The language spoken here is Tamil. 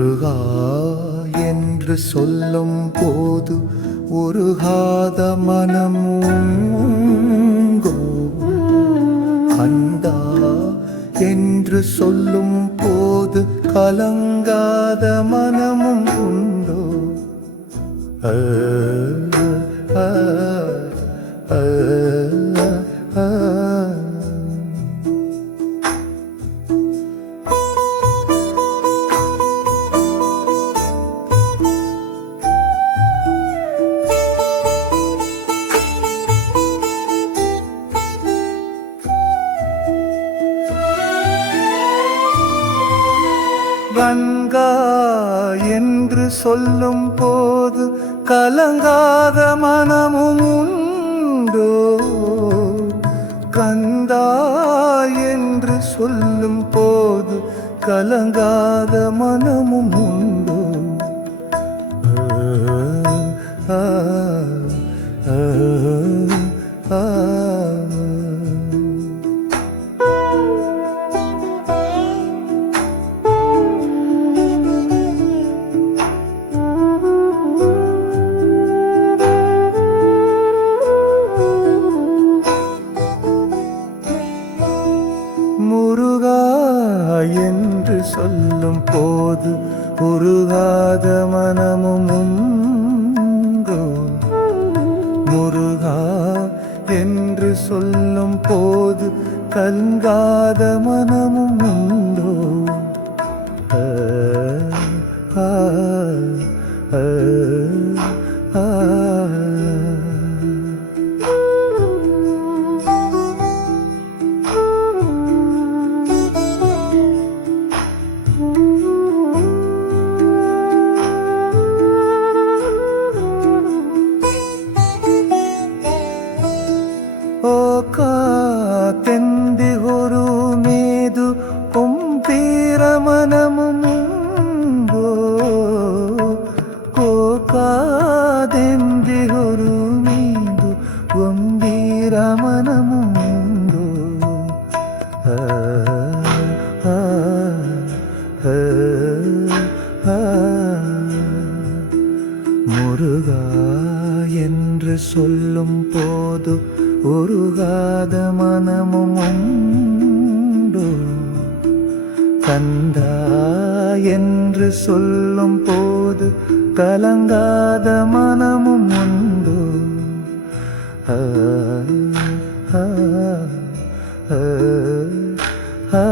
முருகா என்று சொல்லும் போது உருகாத மனமுங்கோ, கந்தா என்று சொல்லும் போது கலங்காத மனமும் உண்டோ? ஆ ஆ ஆ ஆ. கங்கா என்று சொல்லும் போது கலங்காத மனமும் உண்டோ? கந்தா என்று சொல்லும் போது கலங்காத மனமும் உண்டோ? ஆ ஆ ஆ. முருகா என்று சொல்லும் போது உருகாத மனமும் உண்டோ? முருகா என்று சொல்லும் போது கலங்காத மனமும் உண்டோ? ஆ ஆ ஆ ஆ. తెందిగురు మీదు పొంపీర మనముందో, కోకాదెందిగురు మీదు పొంపీర మనముందో? முருகா என்று சொல்லும் போது உருகாத மனமும் உண்டோ? கந்தா என்று சொல்லும் போது கலங்காத மனமும் உண்டோ? ஆ ஆ ஆ ஆ.